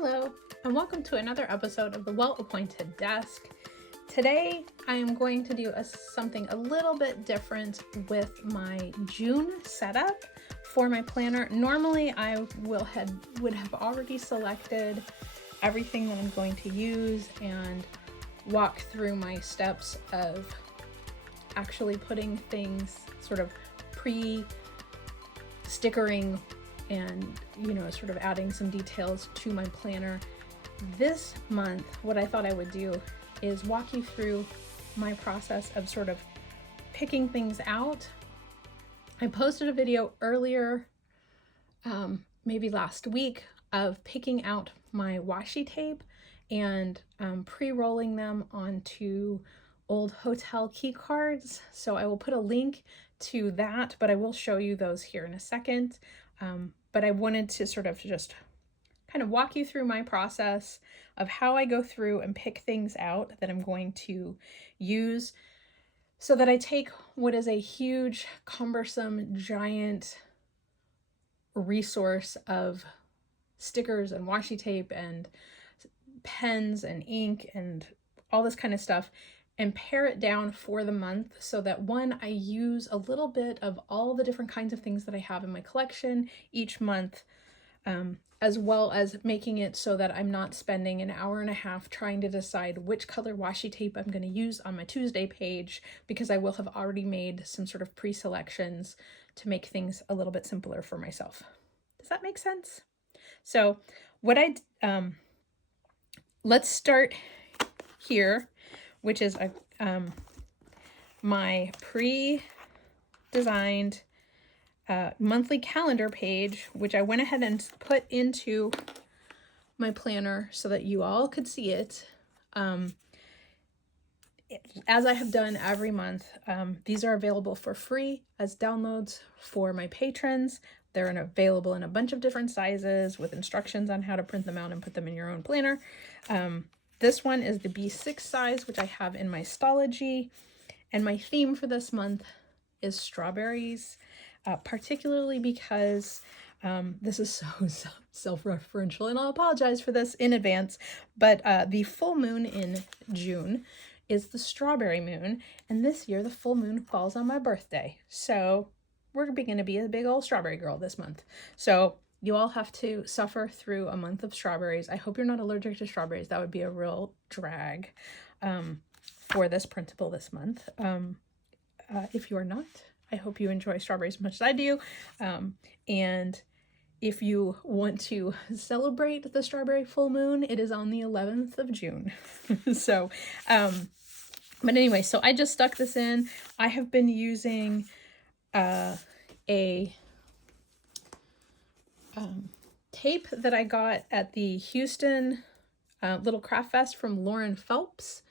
Hello, and welcome to another episode of the Well-Appointed Desk. Today, I am going to do something a little bit different with my June setup for my planner. Normally, I would have already selected everything that I'm going to use and walk through my steps of actually putting things sort of pre-stickering and, sort of adding some details to my planner. This month, what I thought I would do is walk you through my process of sort of picking things out. I posted a video earlier, maybe last week, of picking out my washi tape and pre-rolling them onto old hotel key cards. So I will put a link to that, but I will show you those here in a second. But I wanted to sort of just kind of walk you through my process of how I go through and pick things out that I'm going to use, so that I take what is a huge, cumbersome, giant resource of stickers and washi tape and pens and ink and all this kind of stuff and pare it down for the month, so that I use a little bit of all the different kinds of things that I have in my collection each month, as well as making it so that I'm not spending an hour and a half trying to decide which color washi tape I'm going to use on my Tuesday page, because I will have already made some sort of pre-selections to make things a little bit simpler for myself. Does that make sense? So let's start here, which is my pre-designed monthly calendar page, which I went ahead and put into my planner so that you all could see it. As I have done every month, these are available for free as downloads for my patrons. They're available in a bunch of different sizes with instructions on how to print them out and put them in your own planner. This one is the B6 size, which I have in my Stology, and my theme for this month is strawberries, particularly because this is so self-referential, and I'll apologize for this in advance, but the full moon in June is the strawberry moon, and this year the full moon falls on my birthday, so we're going to be a big old strawberry girl this month. So you all have to suffer through a month of strawberries. I hope you're not allergic to strawberries. That would be a real drag for this printable this month. If you are not, I hope you enjoy strawberries as much as I do. And if you want to celebrate the strawberry full moon, it is on the 11th of June. So, but anyway, so I just stuck this in. I have been using a tape that I got at the Houston Little Craft Fest from Lauren Phelps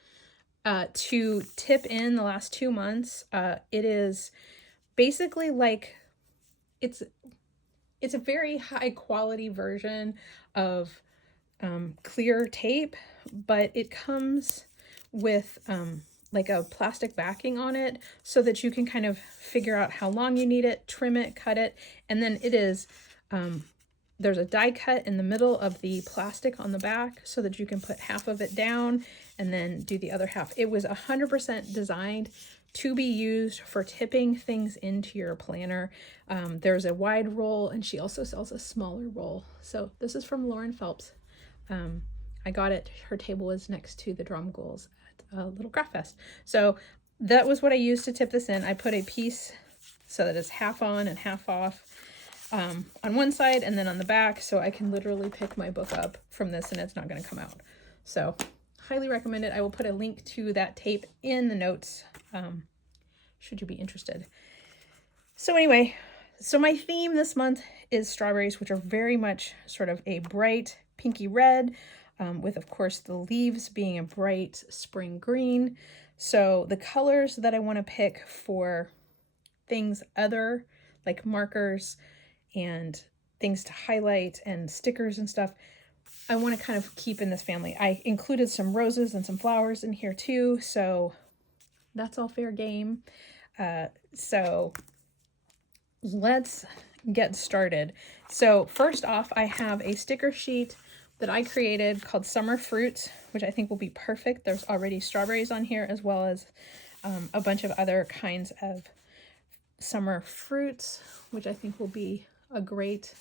to tip in the last 2 months. It is basically like, it's a very high quality version of clear tape, but it comes with like a plastic backing on it so that you can kind of figure out how long you need it, trim it, cut it, and then it is there's a die cut in the middle of the plastic on the back so that you can put half of it down and then do the other half. It was 100% designed to be used for tipping things into your planner. There's a wide roll, and she also sells a smaller roll. So this is from Lauren Phelps. I got it. Her table is next to the drum goals at Little Craft Fest. So that was what I used to tip this in. I put a piece so that it's half on and half off on one side and then on the back, so I can literally pick my book up from this and it's not going to come out. So highly recommend it. I will put a link to that tape in the notes should you be interested. So anyway, so my theme this month is strawberries, which are very much sort of a bright pinky red, with of course the leaves being a bright spring green. So the colors that I want to pick for things other like markers and things to highlight and stickers and stuff, I want to kind of keep in this family. I included some roses and some flowers in here too, so that's all fair game. So let's get started. So first off, I have a sticker sheet that I created called Summer Fruits, which I think will be perfect. There's already strawberries on here, as well as a bunch of other kinds of summer fruits, which I think will be a great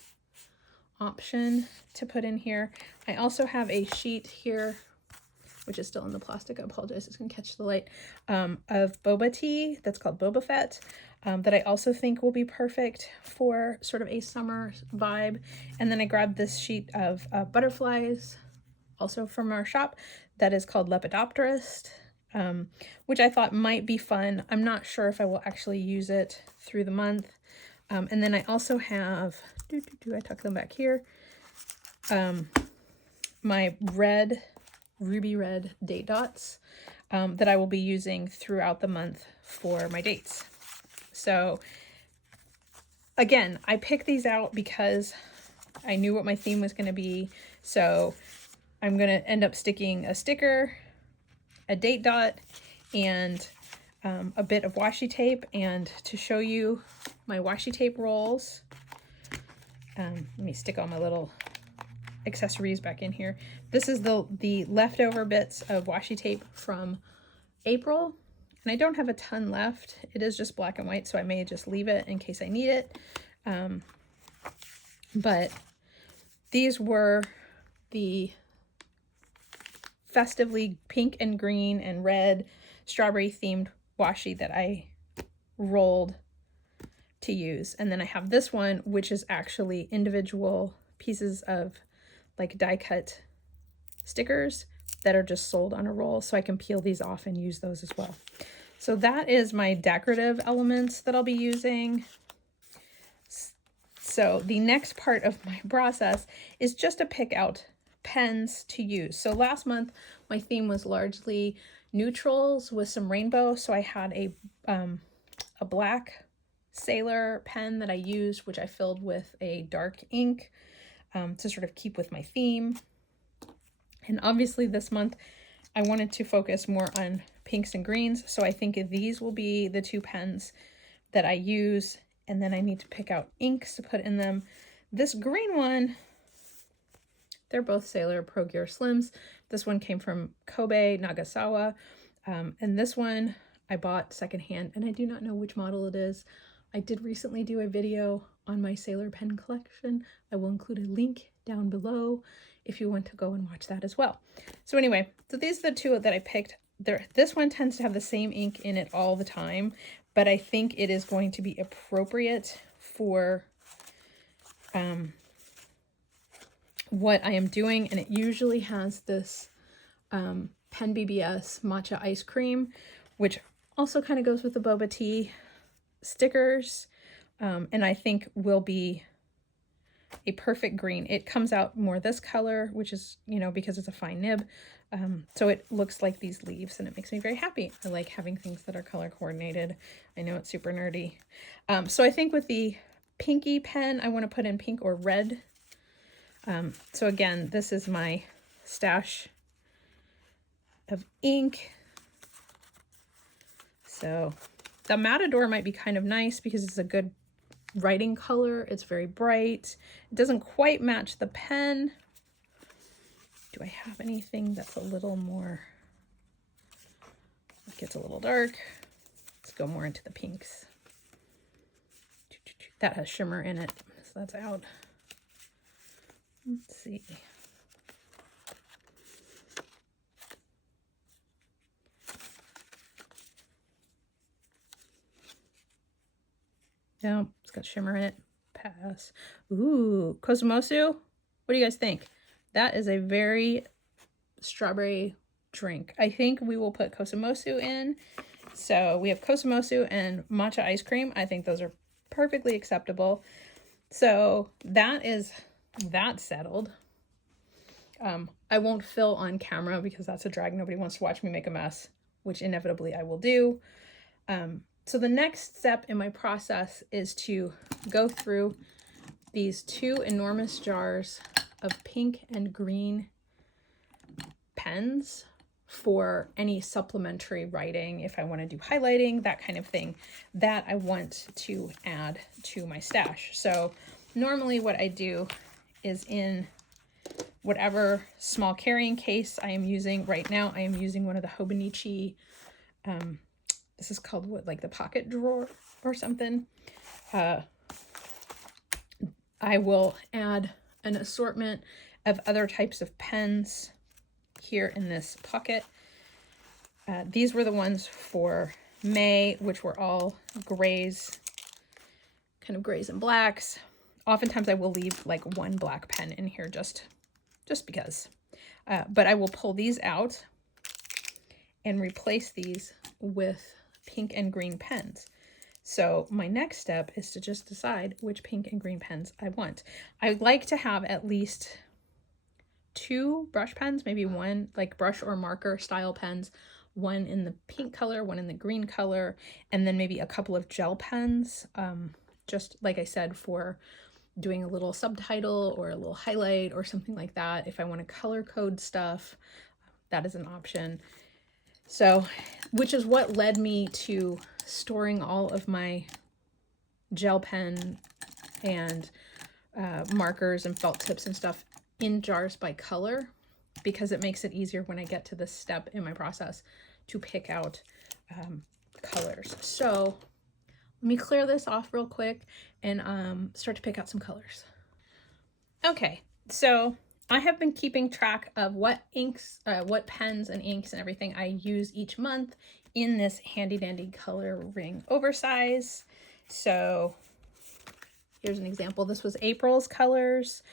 option to put in here. I also have a sheet here, which is still in the plastic. I apologize, it's gonna catch the light, of boba tea that's called Boba Fett, that I also think will be perfect for sort of a summer vibe. And then I grabbed this sheet of butterflies, also from our shop, that is called Lepidopterist, which I thought might be fun. I'm not sure if I will actually use it through the month. And then I also have, I tuck them back here, my ruby red date dots that I will be using throughout the month for my dates. So again, I picked these out because I knew what my theme was going to be. So I'm going to end up sticking a sticker, a date dot, and a bit of washi tape. And to show you my washi tape rolls, let me stick all my little accessories back in here. This is the leftover bits of washi tape from April, and I don't have a ton left. It is just black and white, so I may just leave it in case I need it. But these were the festively pink and green and red strawberry themed washi that I rolled to use. And then I have this one, which is actually individual pieces of like die cut stickers that are just sold on a roll, so I can peel these off and use those as well. So that is my decorative elements that I'll be using. So the next part of my process is just to pick out pens to use. So last month my theme was largely neutrals with some rainbow, so I had a black Sailor pen that I used, which I filled with a dark ink to sort of keep with my theme. And obviously this month I wanted to focus more on pinks and greens, so I think these will be the two pens that I use. And then I need to pick out inks to put in them. This green one, they're both Sailor Pro Gear Slims. This one came from Kobe, Nagasawa. And this one I bought secondhand, and I do not know which model it is. I did recently do a video on my Sailor pen collection. I will include a link down below if you want to go and watch that as well. So anyway, so these are the two that I picked. This one tends to have the same ink in it all the time, but I think it is going to be appropriate for what I am doing. And it usually has this Pen BBS matcha ice cream, which also kind of goes with the boba tea stickers, and I think will be a perfect green. It comes out more this color, which is, you know, because it's a fine nib. So it looks like these leaves, and it makes me very happy. I like having things that are color coordinated. I know it's super nerdy. So I think with the pinky pen, I want to put in pink or red. So again, this is my stash of ink. So the Matador might be kind of nice because it's a good writing color. It's very bright. It doesn't quite match the pen. Do I have anything that's a little more, it gets a little dark. Let's go more into the pinks. That has shimmer in it, so that's out. Let's see. No, it's got shimmer in it. Pass. Ooh, Kosumosu. What do you guys think? That is a very strawberry drink. I think we will put Kosumosu in. So we have Kosumosu and matcha ice cream. I think those are perfectly acceptable. So that is that settled. I won't fill on camera because that's a drag. Nobody wants to watch me make a mess, which inevitably I will do. So the next step in my process is to go through these two enormous jars of pink and green pens for any supplementary writing, if I want to do highlighting, that kind of thing, that I want to add to my stash. So normally what I do is in whatever small carrying case I am using right now. I am using one of the Hobonichi, this is called what, like the pocket drawer or something. I will add an assortment of other types of pens here in this pocket. These were the ones for May, which were all grays, kind of grays and blacks. Oftentimes I will leave like one black pen in here just because. But I will pull these out and replace these with pink and green pens. So my next step is to just decide which pink and green pens I want. I would like to have at least 2 brush pens, maybe one like brush or marker style pens, one in the pink color, one in the green color, and then maybe a couple of gel pens, just like I said, for doing a little subtitle or a little highlight or something like that. If I want to color code stuff, that is an option. So, which is what led me to storing all of my gel pen and markers and felt tips and stuff in jars by color, because it makes it easier when I get to this step in my process to pick out colors. So let me clear this off real quick and start to pick out some colors. Okay, so I have been keeping track of what inks, what pens and inks and everything I use each month in this handy dandy color ring oversize. So here's an example. This was April's colors.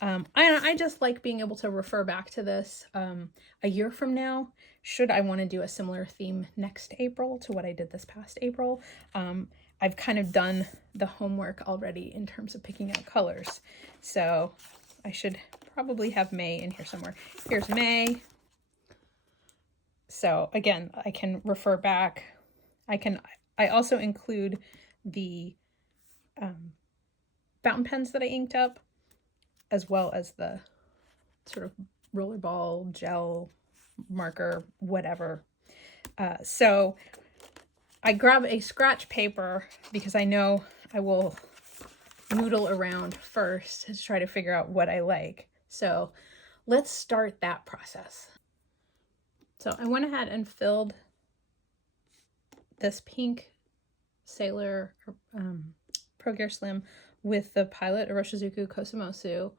I just like being able to refer back to this a year from now, should I want to do a similar theme next April to what I did this past April. I've kind of done the homework already in terms of picking out colors. So I should probably have May in here somewhere. Here's May. So again, I can refer back. I also include the fountain pens that I inked up, as well as the sort of rollerball, gel, marker, whatever. So I grab a scratch paper because I know I will noodle around first to try to figure out what I like. So let's start that process. So I went ahead and filled this pink Sailor Pro Gear Slim with the Pilot Iroshizuku Kosumosu,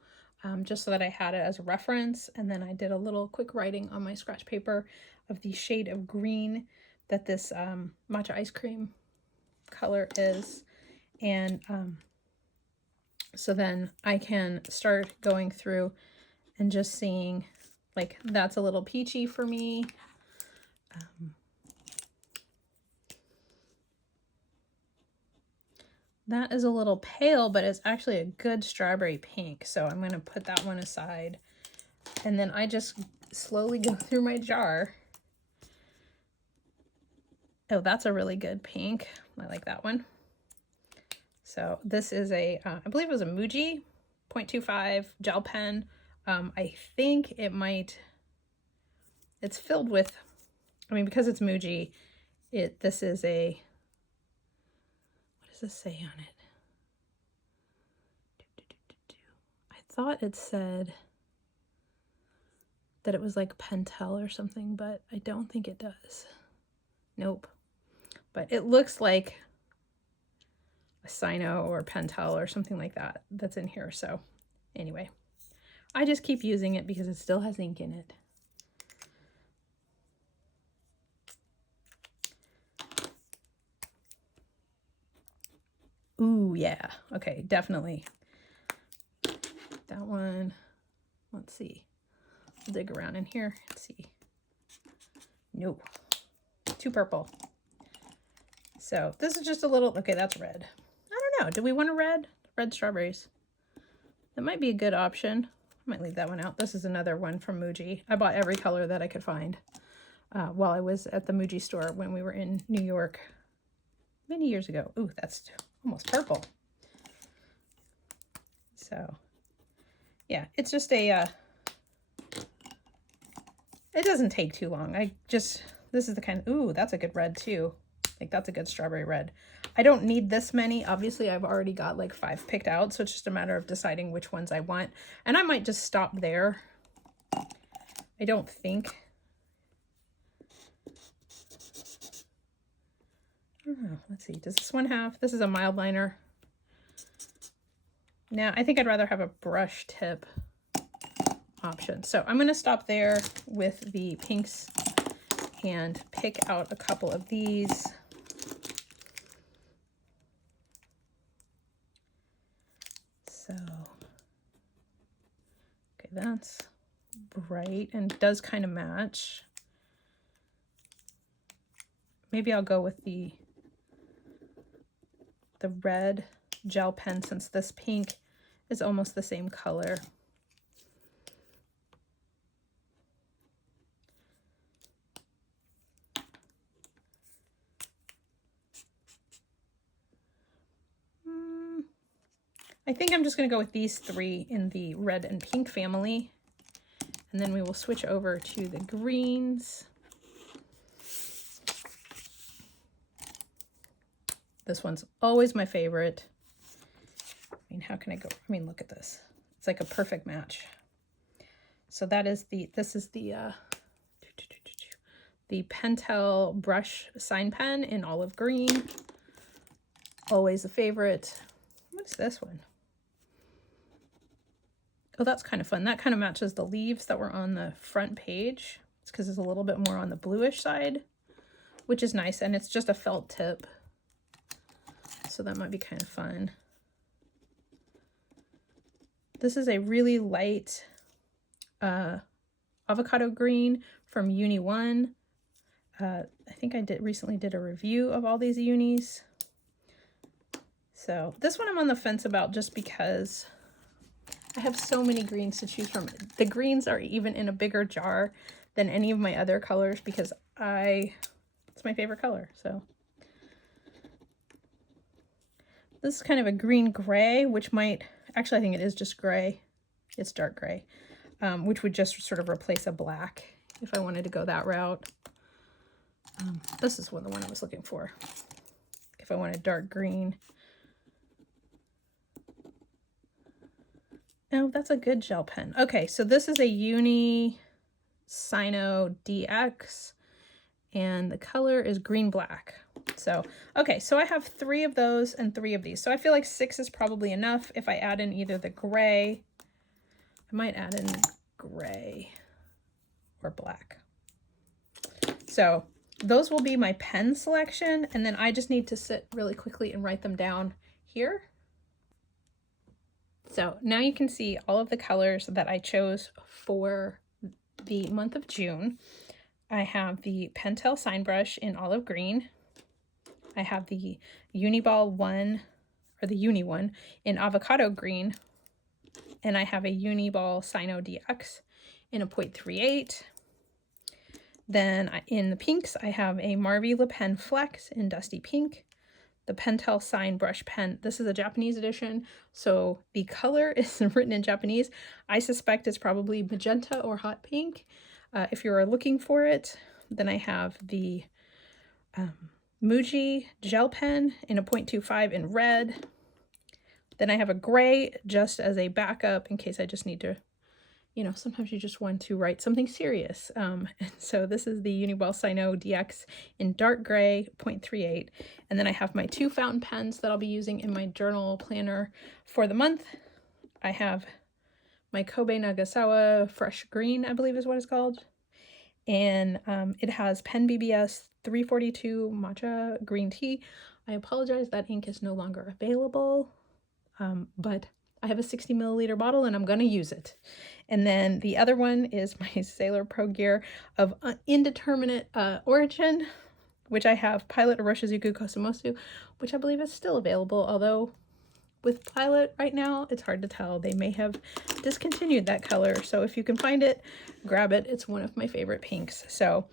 just so that I had it as a reference. And then I did a little quick writing on my scratch paper of the shade of green that this matcha ice cream color is. And so then I can start going through and just seeing, like, that's a little peachy for me. That is a little pale, but it's actually a good strawberry pink. So I'm going to put that one aside. And then I just slowly go through my jar. Oh, that's a really good pink. I like that one. So this is a, I believe it was a Muji 0.25 gel pen. I think it might, it's filled with, I mean, because it's Muji, this is a, what does this say on it? I thought it said that it was like Pentel or something, but I don't think it does. Nope. But it looks like a Sino or Pentel or something like that that's in here. So anyway, I just keep using it because it still has ink in it. Ooh, yeah. Okay, definitely. That one. Let's see. I'll dig around in here. Let's see. Nope. Too purple. So this is just a little, okay, that's red. I don't know. Do we want a red? Red strawberries. That might be a good option. I might leave that one out. This is another one from Muji. I bought every color that I could find while I was at the Muji store when we were in New York many years ago. Ooh, that's almost purple. So yeah, it's just a, it doesn't take too long. This is the kind of, ooh, that's a good red too. Like that's a good strawberry red. I don't need this many. Obviously I've already got like 5 picked out. So it's just a matter of deciding which ones I want. And I might just stop there I don't think. I don't know. Let's see. Does this one have, this is a mild liner. Now, I think I'd rather have a brush tip option. So I'm going to stop there with the pinks and pick out a couple of these. So, okay, that's bright and does kind of match. Maybe I'll go with the red gel pen since this pink is almost the same color. I think I'm just going to go with these three in the red and pink family. And then we will switch over to the greens. This one's always my favorite. I mean, how can I go? I mean, look at this. It's like a perfect match. So that is this is the Pentel brush sign pen in olive green. Always a favorite. What's this one? Oh, that's kind of fun. That kind of matches the leaves that were on the front page. It's because it's a little bit more on the bluish side, which is nice. And it's just a felt tip. So that might be kind of fun. This is a really light avocado green from Uni 1. I think I recently did a review of all these unis. So this one I'm on the fence about just because I have so many greens to choose from. The greens are even in a bigger jar than any of my other colors because it's my favorite color. So this is kind of a green gray, which might, actually I think it is just gray. It's dark gray, which would just sort of replace a black if I wanted to go that route. This is the one I was looking for. If I wanted dark green. Oh, that's a good gel pen. Okay, so this is a Uni Sino DX, and the color is green black. So, okay, so I have 3 of those and 3 of these. So I feel like 6 is probably enough. If I add in either the gray, I might add in gray or black. So those will be my pen selection, and then I just need to sit really quickly and write them down here. So now you can see all of the colors that I chose for the month of June. I have the Pentel sign brush in olive green. I have the Uniball 1, or the Uni 1, in avocado green. And I have a Uniball Sino DX in a 0.38. Then in the pinks, I have a Marvy Le Pen Flex in dusty pink. The Pentel sign brush pen. This is a Japanese edition, so the color is written in Japanese. I suspect it's probably magenta or hot pink. If you're looking for it, then I have the Muji gel pen in a 0.25 in red. Then I have a gray just as a backup in case I just need to, you know, sometimes you just want to write something serious. And so this is the Uniball Sino DX in dark gray, 0.38. And then I have my 2 fountain pens that I'll be using in my journal planner for the month. I have my Kobe Nagasawa Fresh Green, I believe is what it's called. And it has Pen BBS 342 Matcha Green Tea. I apologize, that ink is no longer available, but I have a 60 milliliter bottle and I'm going to use it. And then the other one is my Sailor Pro Gear of indeterminate origin, which I have Pilot Oroshizuku Kosumosu, which I believe is still available, although with Pilot right now, it's hard to tell. They may have discontinued that color. So if you can find it, grab it. It's one of my favorite pinks. So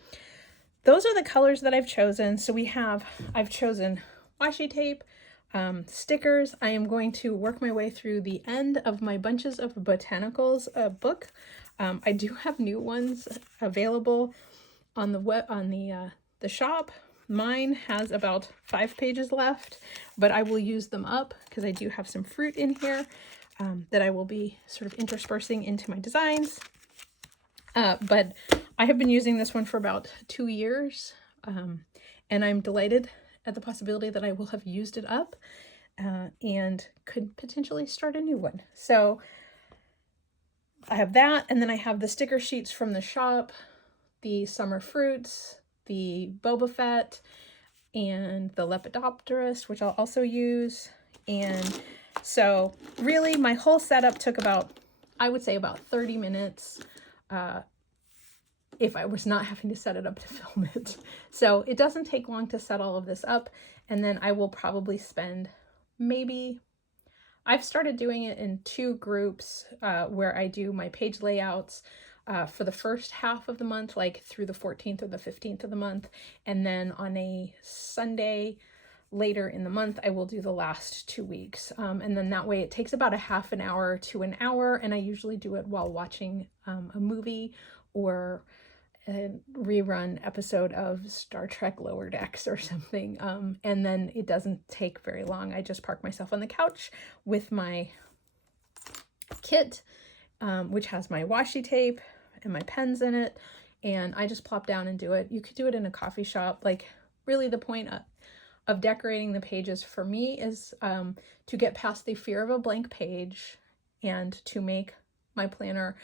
those are the colors that I've chosen. So I've chosen washi tape, stickers. I am going to work my way through the end of my Bunches of Botanicals book. I do have new ones available on the web, on the shop. Mine has about 5 pages left, but I will use them up because I do have some fruit in here that I will be sort of interspersing into my designs. But I have been using this one for about 2 years, and I'm delighted at the possibility that I will have used it up and could potentially start a new one. So I have that, and then I have the sticker sheets from the shop, the summer fruits, the Boba Fett, and the Lepidopterist, which I'll also use. And so really my whole setup took about, I would say about 30 minutes if I was not having to set it up to film it. So it doesn't take long to set all of this up, and then I will probably spend maybe, I've started doing it in 2 groups where I do my page layouts for the first half of the month, like through the 14th or the 15th of the month. And then on a Sunday later in the month, I will do the last 2 weeks. And then that way it takes about a half an hour to an hour. And I usually do it while watching a movie or a rerun episode of Star Trek Lower Decks or something. And then it doesn't take very long. I just park myself on the couch with my kit, which has my washi tape and my pens in it, and I just plop down and do it. You could do it in a coffee shop. Like, really the point of decorating the pages for me is to get past the fear of a blank page and to make my planner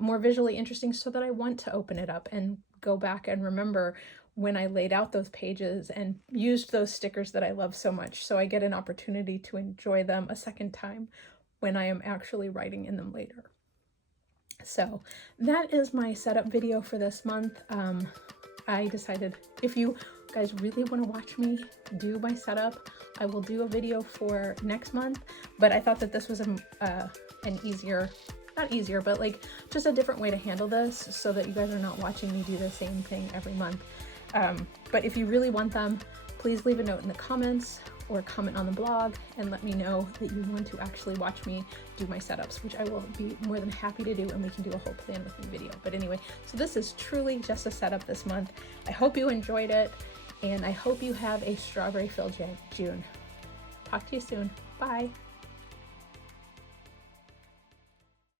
more visually interesting so that I want to open it up and go back and remember when I laid out those pages and used those stickers that I love so much. So I get an opportunity to enjoy them a second time when I am actually writing in them later. So that is my setup video for this month. I decided if you guys really want to watch me do my setup, I will do a video for next month, but I thought that this was an easier, not easier, but like just a different way to handle this so that you guys are not watching me do the same thing every month. But if you really want them, please leave a note in the comments or comment on the blog and let me know that you want to actually watch me do my setups, which I will be more than happy to do, and we can do a whole plan with me video. But anyway, so this is truly just a setup this month. I hope you enjoyed it, and I hope you have a strawberry-filled June. Talk to you soon. Bye.